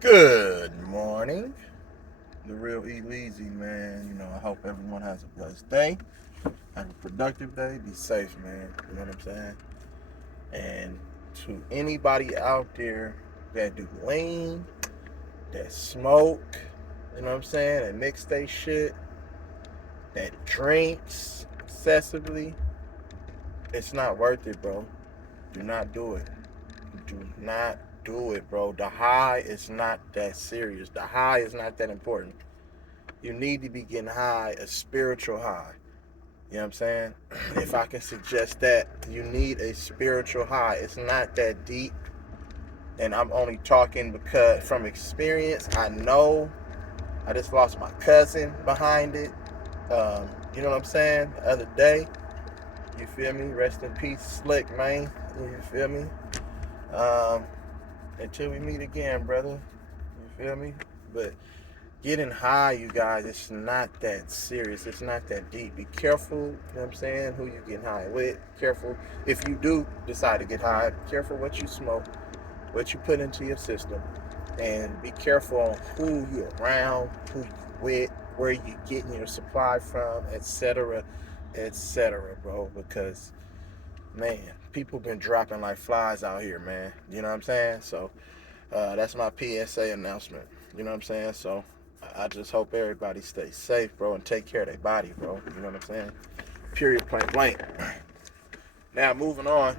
Good morning, the real E-Leezy, man. I hope everyone has a blessed day, have a productive day, be safe, man. You know what I'm saying? And to anybody out there that do lean, that smoke, you know what I'm saying, that mix they shit, that drinks excessively, it's not worth it, bro. Do not do it. Do not do it, bro. The high is not that serious. The high is not that important. You need to be getting high, a spiritual high. You know what I'm saying? If I can suggest that, you need a spiritual high. It's not that deep. And I'm only talking because from experience, I know I just lost my cousin behind it. You know what I'm saying? The other day, you feel me? Rest in peace, Slick, man. You feel me? Um, until we meet again, brother. You feel me? But getting high, you guys, it's not that serious. It's not that deep. Be careful, you know what I'm saying, who you getting high with. Careful if you do decide to get high. Be careful what you smoke, what you put into your system. And be careful on who you're around, who you with, where you getting your supply from, etc., bro. Because, man, people been dropping like flies out here, man. You know what I'm saying? So, that's my PSA announcement. You know what I'm saying? So I just hope everybody stays safe, bro, and take care of their body, bro. You know what I'm saying? Period, point blank. Now moving on.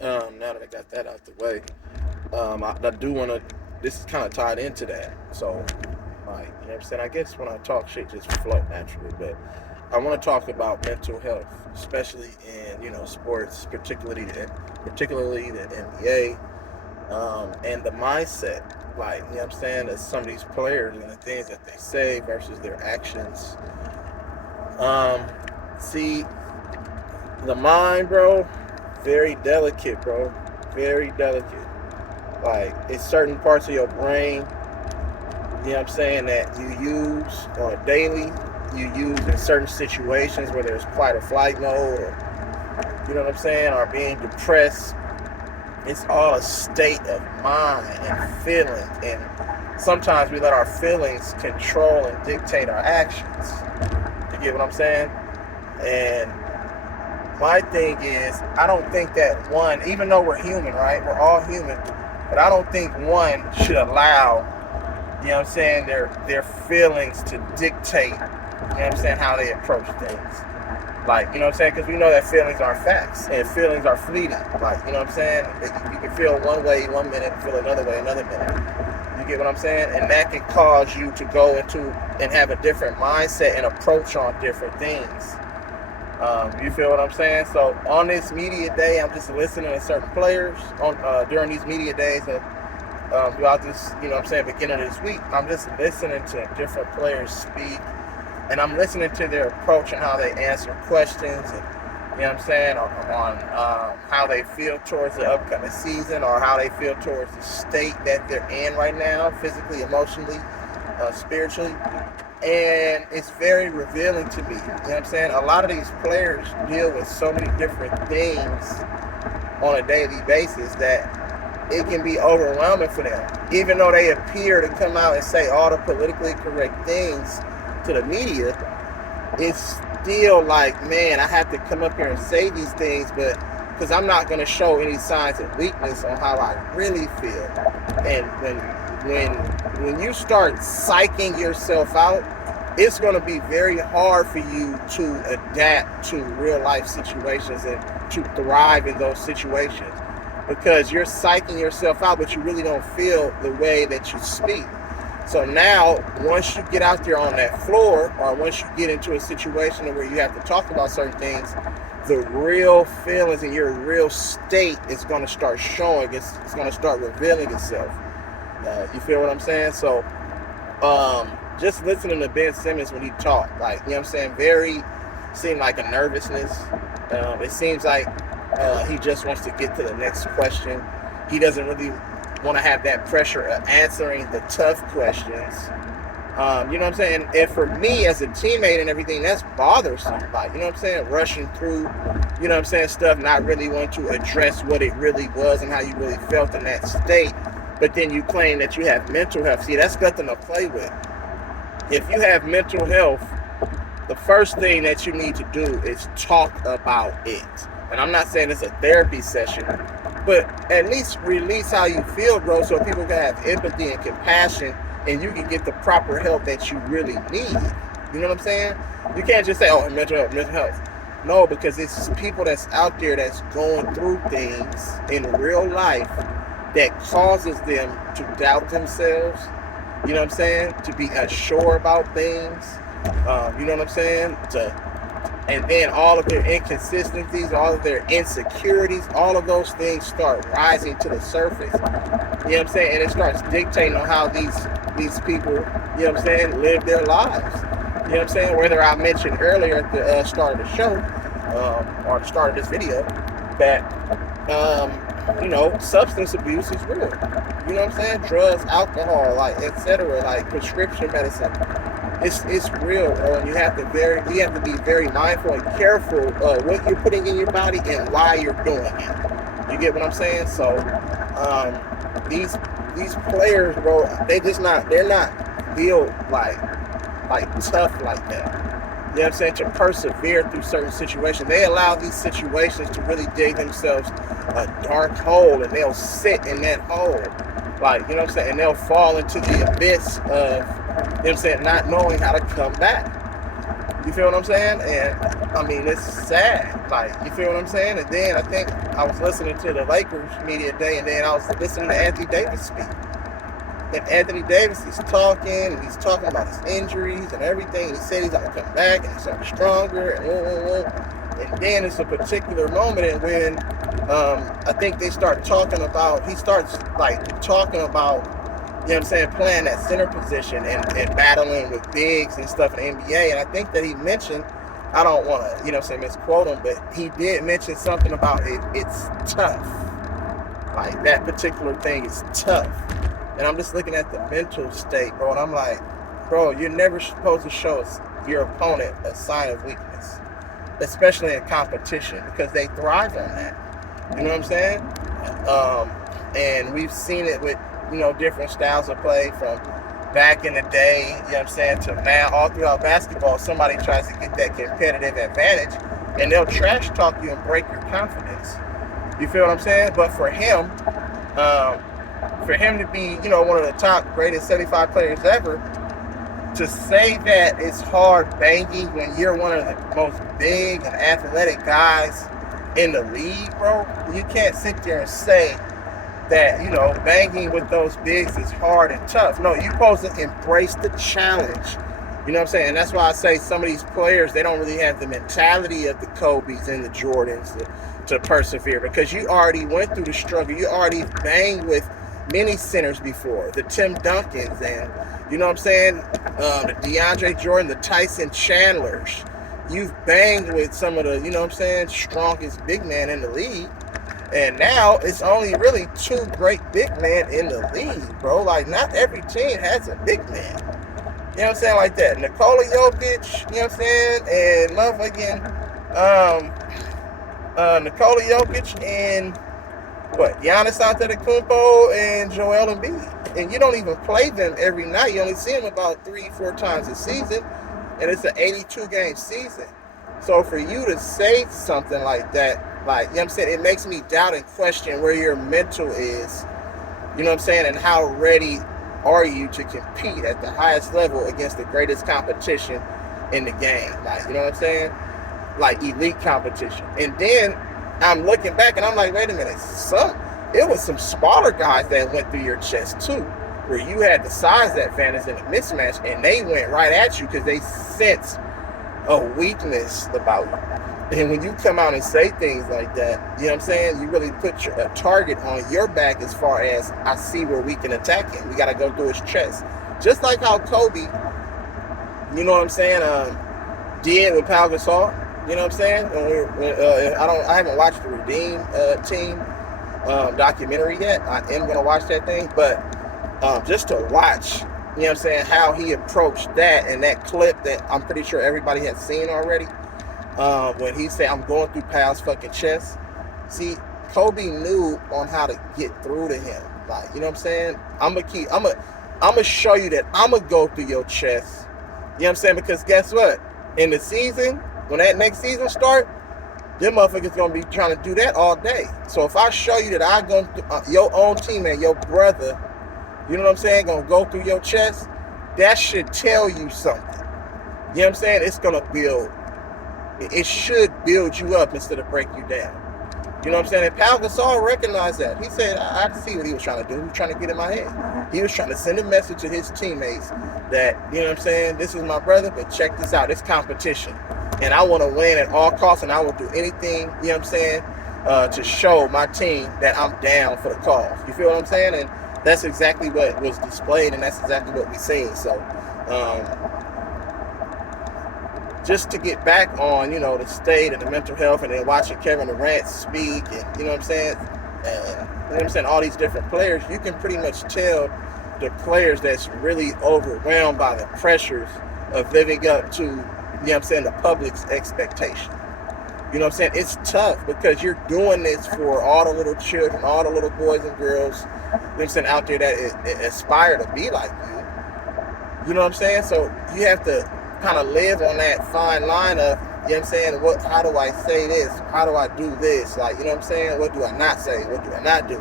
Now that I got that out the way, I do want to. This is kind of tied into that. So, like, you know what I'm saying? I guess when I talk shit, just flow naturally, but I want to talk about mental health, especially in sports, particularly the NBA, and the mindset. Like, you know what I'm saying, that some of these players and the things that they say versus their actions. Um, See, the mind, bro, very delicate, bro. Very delicate. Like, it's certain parts of your brain, you know what I'm saying, that you use on a daily. You use in certain situations where there's fight or flight mode, or, you know what I'm saying, or being depressed. It's all a state of mind and feeling. And sometimes we let our feelings control and dictate our actions. You get what I'm saying? And my thing is, I don't think that one, even though we're human, right? We're all human. But I don't think one should allow, you know what I'm saying, their feelings to dictate, you know what I'm saying, how they approach things. Like, you know what I'm saying? Because we know that feelings are facts and feelings are fleeting. Like, you know what I'm saying? You can feel one way one minute and feel another way another minute. You get what I'm saying? And that can cause you to go into and have a different mindset and approach on different things. You feel what I'm saying? So on this media day, I'm just listening to certain players on during these media days and throughout this, you know what I'm saying, beginning of this week. I'm just listening to different players speak, and I'm listening to their approach and how they answer questions, and you know what I'm saying, on how they feel towards the upcoming season, or how they feel towards the state that they're in right now, physically, emotionally, spiritually. And it's very revealing to me. You know what I'm saying? A lot of these players deal with so many different things on a daily basis that it can be overwhelming for them. Even though they appear to come out and say all the politically correct things to the media, it's still like, man, I have to come up here and say these things, but because I'm not going to show any signs of weakness on how I really feel. And when you start psyching yourself out, it's going to be very hard for you to adapt to real life situations and to thrive in those situations, because you're psyching yourself out, but you really don't feel the way that you speak. So now, once you get out there on that floor, or once you get into a situation where you have to talk about certain things, the real feelings and your real state is going to start showing. It's going to start revealing itself. You feel what I'm saying? So, just listening to Ben Simmons when he talked, like, you know what I'm saying, seemed like a nervousness. It seems like he just wants to get to the next question. He doesn't really want to have that pressure of answering the tough questions. You know what I'm saying? And for me as a teammate and everything, that's bothersome. Like, you know what I'm saying? Rushing through, you know what I'm saying, stuff, not really wanting to address what it really was and how you really felt in that state. but then you claim that you have mental health. See, that's nothing to play with. If you have mental health, the first thing that you need to do is talk about it. And I'm not saying it's a therapy session, but at least release how you feel, bro, so people can have empathy and compassion and you can get the proper help that you really need. You know what I'm saying? You can't just say, oh, mental health, mental health. No, because it's people that's out there that's going through things in real life that causes them to doubt themselves. You know what I'm saying? To be unsure about things. You know what I'm saying? And then all of their inconsistencies, all of their insecurities, all of those things start rising to the surface. You know what I'm saying? And it starts dictating on how these people, you know what I'm saying, live their lives. You know what I'm saying? Whether I mentioned earlier at the start of the show, or the start of this video, that you know, substance abuse is real. You know what I'm saying? Drugs, alcohol, like etc., like prescription medicine. It's real, bro. And you have to be very mindful and careful of what you're putting in your body and why you're doing it. You get what I'm saying? So these players, bro, they're not built like tough like that. You know what I'm saying? To persevere through certain situations. They allow these situations to really dig themselves a dark hole, and they'll sit in that hole. Like, you know what I'm saying? And they'll fall into the abyss of, you know what I'm saying, not knowing how to come back. You feel what I'm saying? And I mean, it's sad. Like, you feel what I'm saying? And then I think I was listening to the Lakers media day, and then I was listening to Anthony Davis speak. And Anthony Davis is talking, and he's talking about his injuries and everything. He said he's gonna come back and he's gonna be stronger, and then it's a particular moment and when I think they start talking about, he starts like talking about, you know what I'm saying, playing that center position and battling with bigs and stuff in the NBA. And I think that he mentioned, I don't want to, you know what I'm saying, misquote him, but he did mention something about it's tough. Like, that particular thing is tough. And I'm just looking at the mental state, bro, and I'm like, bro, you're never supposed to show your opponent a sign of weakness, especially in competition, because they thrive on that. You know what I'm saying? And we've seen it with, you know, different styles of play from back in the day, you know what I'm saying, to now. All throughout basketball, somebody tries to get that competitive advantage, and they'll trash talk you and break your confidence. You feel what I'm saying? But for him to be, you know, one of the top rated 75 players ever, to say that it's hard banging when you're one of the most big and athletic guys in the league, bro, you can't sit there and say that, you know, banging with those bigs is hard and tough. No, you're supposed to embrace the challenge. You know what I'm saying? And that's why I say some of these players, they don't really have the mentality of the Kobes and the Jordans to persevere, because you already went through the struggle. You already banged with many centers before, the Tim Duncans, and you know what I'm saying, the DeAndre Jordan, the Tyson Chandlers. You've banged with some of the, you know what I'm saying, strongest big men in the league. And now it's only really two great big men in the league, bro. Like, not every team has a big man. You know what I'm saying? Like that. Nikola Jokic, you know what I'm saying? And motherfucking Nikola Jokic and what? Giannis Antetokounmpo and Joel Embiid. And you don't even play them every night. You only see them about 3-4 times a season. And it's an 82-game season. So for you to say something like that, like, you know what I'm saying, it makes me doubt and question where your mental is, you know what I'm saying, and how ready are you to compete at the highest level against the greatest competition in the game. Like, you know what I'm saying? Like, elite competition. And then I'm looking back and I'm like, wait a minute, it was some smaller guys that went through your chest too, where you had the size advantage in a mismatch, and they went right at you because they sensed a weakness about you. And when you come out and say things like that, you know what I'm saying, you really put a target on your back as far as, I see where we can attack him. We got to go through his chest. Just like how Kobe, you know what I'm saying, did with Pau Gasol. You know what I'm saying? I haven't watched the Redeem Team documentary yet. I am going to watch that thing. But just to watch, you know what I'm saying, how he approached that, and that clip that I'm pretty sure everybody has seen already, when he said, I'm going through Pal's fucking chest. See, Kobe knew on how to get through to him. Like, you know what I'm saying? I'm gonna show you that I'm gonna go through your chest. You know what I'm saying? Because guess what? In the season, when that next season start, them motherfuckers gonna be trying to do that all day. So if I show you that I go your own teammate, your brother, you know what I'm saying, gonna go through your chest, that should tell you something. You know what I'm saying? It should build you up instead of break you down. You know what I'm saying? And Pau Gasol recognized that. He said, I see what he was trying to do. He was trying to get in my head. He was trying to send a message to his teammates that, you know what I'm saying, this is my brother, but check this out. It's competition. And I want to win at all costs, and I will do anything, you know what I'm saying, to show my team that I'm down for the cause. You feel what I'm saying? And that's exactly what was displayed, and that's exactly what we seen. So, just to get back on, you know, the state and the mental health, and then watching Kevin Durant speak, and you know what I'm saying, you know what I'm saying, all these different players, you can pretty much tell the players that's really overwhelmed by the pressures of living up to, you know what I'm saying, the public's expectation. You know what I'm saying? It's tough because you're doing this for all the little children, all the little boys and girls, you know what I'm saying, out there that aspire to be like you. You know what I'm saying? So you have to kind of live on that fine line of, you know what I'm saying, how do I say this? How do I do this? Like, you know what I'm saying? What do I not say? What do I not do?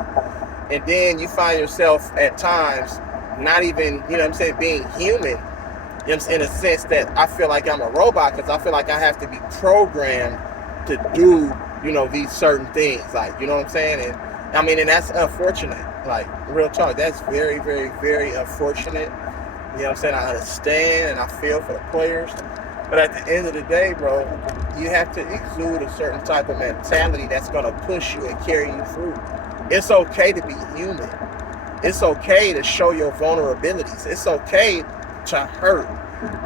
And then you find yourself at times not even, you know what I'm saying, being human, you know what I'm saying, in a sense that I feel like I'm a robot because I feel like I have to be programmed to do, you know, these certain things. Like, you know what I'm saying? And I mean, and that's unfortunate. Like, real talk, that's very, very, very unfortunate. You know what I'm saying? I understand and I feel for the players. But at the end of the day, bro, you have to exude a certain type of mentality that's going to push you and carry you through. It's okay to be human. It's okay to show your vulnerabilities. It's okay to hurt.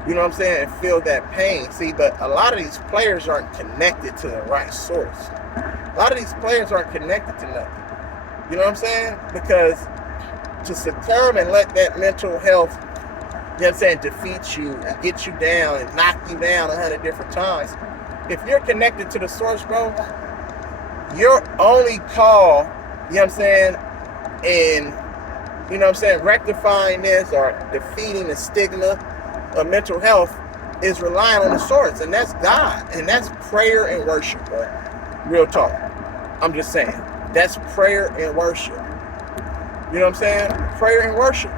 You know what I'm saying? And feel that pain. See, but a lot of these players aren't connected to the right source. A lot of these players aren't connected to nothing. You know what I'm saying? Because to succumb and let that mental health, you know what I'm saying, defeat you and get you down and knock you down 100 different times. If you're connected to the source, bro, your only call, you know what I'm saying, in, you know what I'm saying, rectifying this or defeating the stigma of mental health is relying on the source, and that's God, and that's prayer and worship, bro. Real talk. I'm just saying. That's prayer and worship. You know what I'm saying? Prayer and worship.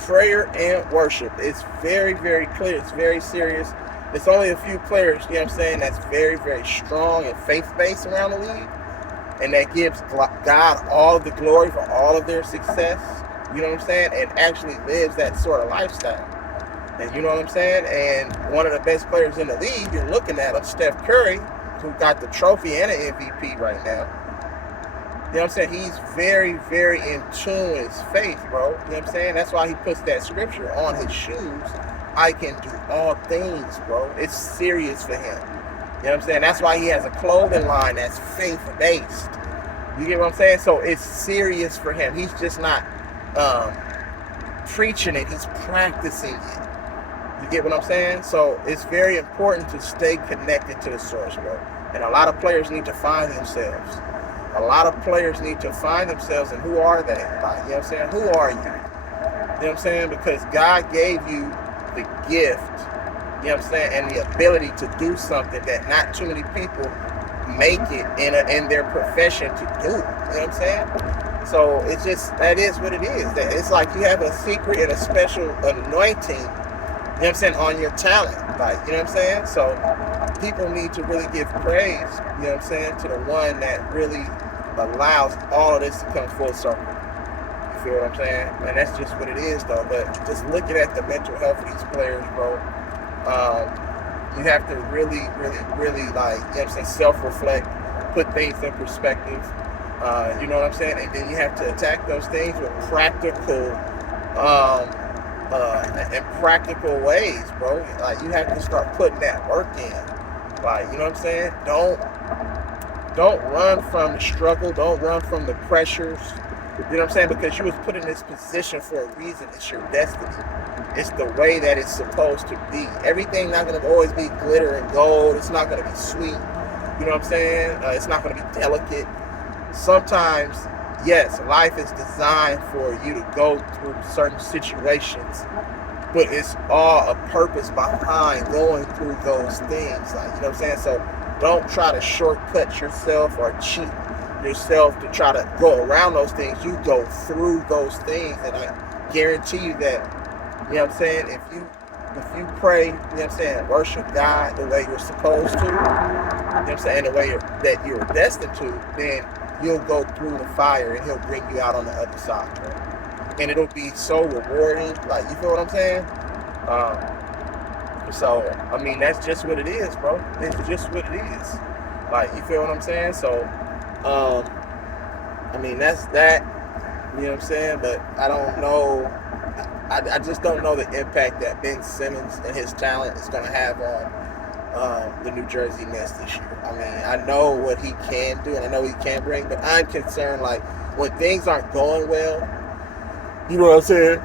Prayer and worship. It's very, very clear. It's very serious. There's only a few players, you know what I'm saying, that's very, very strong and faith-based around the league. And that gives God all the glory for all of their success. You know what I'm saying? And actually lives that sort of lifestyle. And you know what I'm saying? And one of the best players in the league, you're looking at Steph Curry, who got the trophy and an MVP right now. You know what I'm saying? He's very, very in tune with his faith, bro. You know what I'm saying? That's why he puts that scripture on his shoes. I can do all things, bro. It's serious for him. You know what I'm saying? That's why he has a clothing line that's faith-based. You get what I'm saying? So it's serious for him. He's just not preaching it. He's practicing it. You get what I'm saying? So it's very important to stay connected to the source, bro. And a lot of players need to find themselves. A lot of players need to find themselves, and who are they? Like, you know what I'm saying? Who are you? You know what I'm saying? Because God gave you the gift, you know what I'm saying, and the ability to do something that not too many people make it in their profession to do. You know what I'm saying? So it's just, that is what it is. It's like you have a secret and a special anointing, you know what I'm saying, on your talent. Like, you know what I'm saying? So people need to really give praise, you know what I'm saying, to the one that really allows all of this to come full circle. You feel what I'm saying? And that's just what it is, though. But just looking at the mental health of these players, bro, you have to really, really, really, like, you know what I'm saying, self-reflect, put things in perspective, you know what I'm saying? And then you have to attack those things with practical, in practical ways, bro. Like, you have to start putting that work in. Like, you know what I'm saying? Don't run from the struggle. Don't run from the pressures. You know what I'm saying? Because you was put in this position for a reason. It's your destiny. It's the way that it's supposed to be. Everything not going to always be glitter and gold. It's not going to be sweet. You know what I'm saying? It's not going to be delicate. Sometimes, yes, life is designed for you to go through certain situations, but it's all a purpose behind going through those things. Like, you know what I'm saying? So don't try to shortcut yourself or cheat yourself to try to go around those things. You go through those things, and I guarantee you that, you know what I'm saying, if you pray, you know what I'm saying, worship God the way you're supposed to, you know what I'm saying, the way that you're destined to, then you'll go through the fire and he'll bring you out on the other side, bro. And it'll be so rewarding. Like, you feel what I'm saying? So, I mean, that's just what it is, bro. It's just what it is. Like, you feel what I'm saying? So, I mean, that's that. You know what I'm saying? But I don't know. I just don't know the impact that Ben Simmons and his talent is going to have on the New Jersey Nets this year. I mean, I know what he can do and I know he can bring, but I'm concerned, like, when things aren't going well, you know what I'm saying?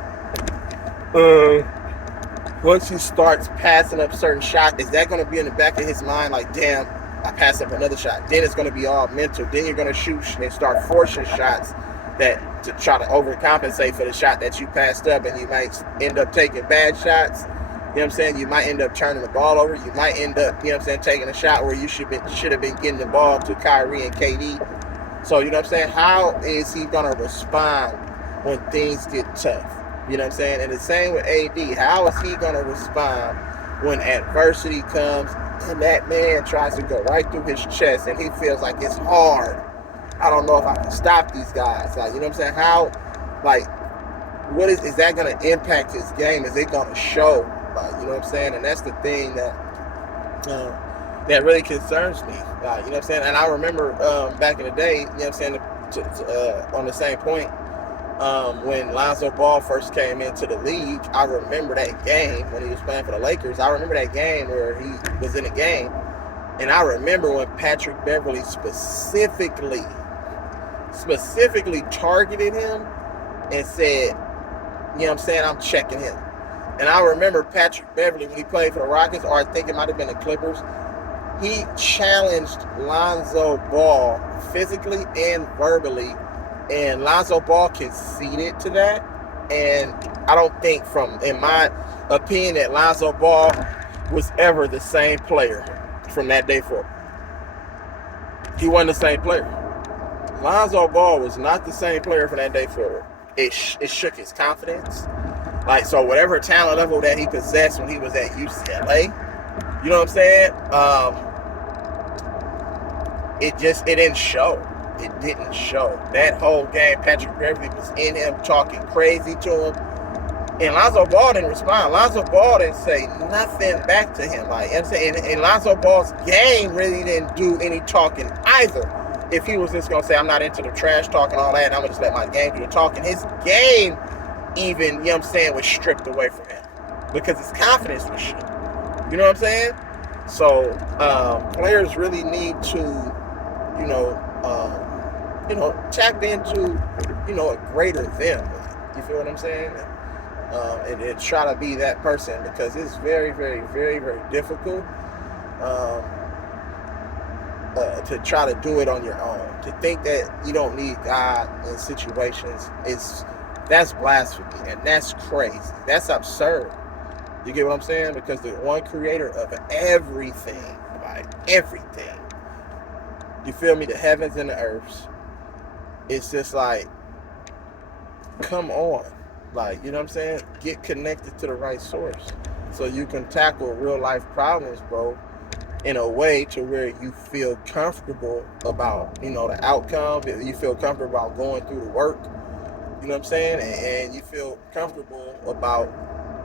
Once he starts passing up certain shots, is that going to be in the back of his mind, like, damn, I passed up another shot? Then it's going to be all mental. Then you're going to shoot and start forcing shots that to try to overcompensate for the shot that you passed up, and you might end up taking bad shots. You know what I'm saying? You might end up turning the ball over. You might end up, you know what I'm saying, taking a shot where you should have been getting the ball to Kyrie and KD. So, you know what I'm saying? How is he going to respond when things get tough? You know what I'm saying? And the same with AD. How is he going to respond when adversity comes and that man tries to go right through his chest and he feels like it's hard? I don't know if I can stop these guys. Like, you know what I'm saying? How, like, what is that going to impact his game? Is it going to show? Like, you know what I'm saying? And that's the thing that that really concerns me. Like, you know what I'm saying? And I remember back in the day, you know what I'm saying, on the same point, when Lonzo Ball first came into the league, I remember that game when he was playing for the Lakers. I remember that game where he was in a game, and I remember when Patrick Beverley specifically targeted him and said, you know what I'm saying, I'm checking him. And I remember Patrick Beverley, when he played for the Rockets, or I think it might have been the Clippers, he challenged Lonzo Ball physically and verbally, and Lonzo Ball conceded to that. And I don't think, in my opinion, that Lonzo Ball was ever the same player from that day forward. He wasn't the same player. Lonzo Ball was not the same player from that day forward. It shook his confidence. Like, so whatever talent level that he possessed when he was at UCLA, you know what I'm saying? It didn't show. It didn't show. That whole game, Patrick Beverley was in him talking crazy to him. And Lonzo Ball didn't respond. Lonzo Ball didn't say nothing back to him. Like, you know what I'm saying? And Lonzo Ball's game really didn't do any talking either. If he was just going to say, I'm not into the trash talk and all that, and I'm going to just let my game do the talking, his game even, you know what I'm saying, was stripped away from him because his confidence was shit. You know what I'm saying? So, players really need to, tap into, a greater them. You feel what I'm saying? And try to be that person, because it's very, very, very, very difficult to try to do it on your own. To think that you don't need God in situations, that's blasphemy, and that's crazy. That's absurd. You get what I'm saying? Because the one creator of everything, like everything, you feel me, the heavens and the earths, it's just like, come on. Like, you know what I'm saying? Get connected to the right source so you can tackle real life problems, bro, in a way to where you feel comfortable about, the outcome. You feel comfortable about going through the work. You know what I'm saying? And you feel comfortable about,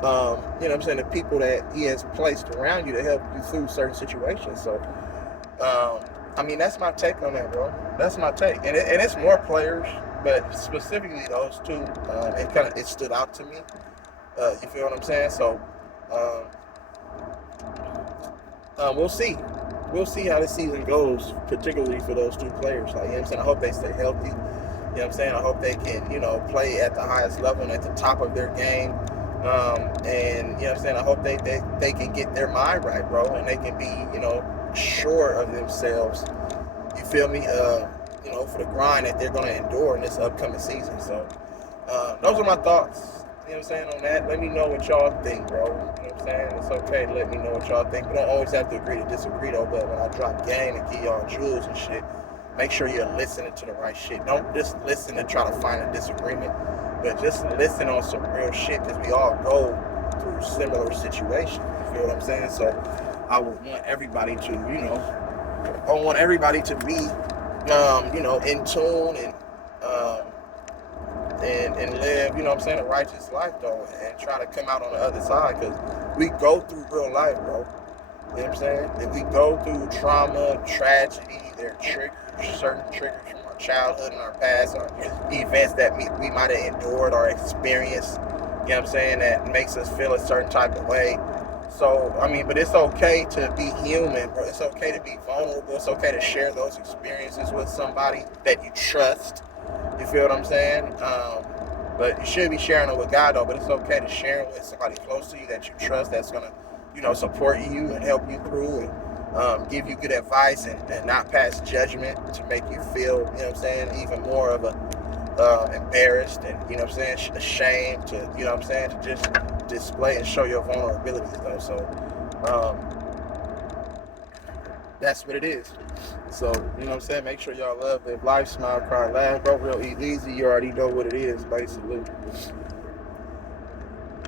the people that he has placed around you to help you through certain situations. So, that's my take on that, bro. That's my take. And it's more players, but specifically those two, it stood out to me. You feel what I'm saying? So, we'll see. We'll see how the season goes, particularly for those two players. Like, you know what I'm saying? I hope they stay healthy. You know what I'm saying? I hope they can, play at the highest level and at the top of their game. And you know what I'm saying, I hope they can get their mind right, bro, and they can be, you know, sure of themselves, you feel me, you know, for the grind that they're going to endure in this upcoming season. So those are my thoughts, you know what I'm saying, on that. Let me know what y'all think, bro. You know what I'm saying? It's okay to let me know what y'all think. We don't always have to agree to disagree, though, but when I drop game and give y'all jewels and shit, make sure you're listening to the right shit. Don't just listen and try to find a disagreement, but just listen on some real shit, because we all go through similar situations. You feel what I'm saying? So I would want everybody to, you know, I want everybody to be, you know, in tune um, and live, you know what I'm saying, a righteous life, though, and try to come out on the other side, because we go through real life, bro. You know what I'm saying? If we go through trauma, tragedy, there are triggers, certain triggers from our childhood and our past, or events that we might have endured or experienced, you know what I'm saying, that makes us feel a certain type of way. So, I mean, but it's okay to be human, bro. It's okay to be vulnerable. It's okay to share those experiences with somebody that you trust. You feel what I'm saying? But you should be sharing it with God, though. But it's okay to share it with somebody close to you that you trust, that's gonna, you know, support you and help you through, and give you good advice, and not pass judgment to make you feel, you know what I'm saying, even more of a embarrassed, and, you know what I'm saying, ashamed to, you know what I'm saying, to just display and show your vulnerabilities, though. So that's what it is. So, you know what I'm saying, make sure y'all love, live life, smile, cry, laugh, bro. Real E-Leezy, you already know what it is, basically.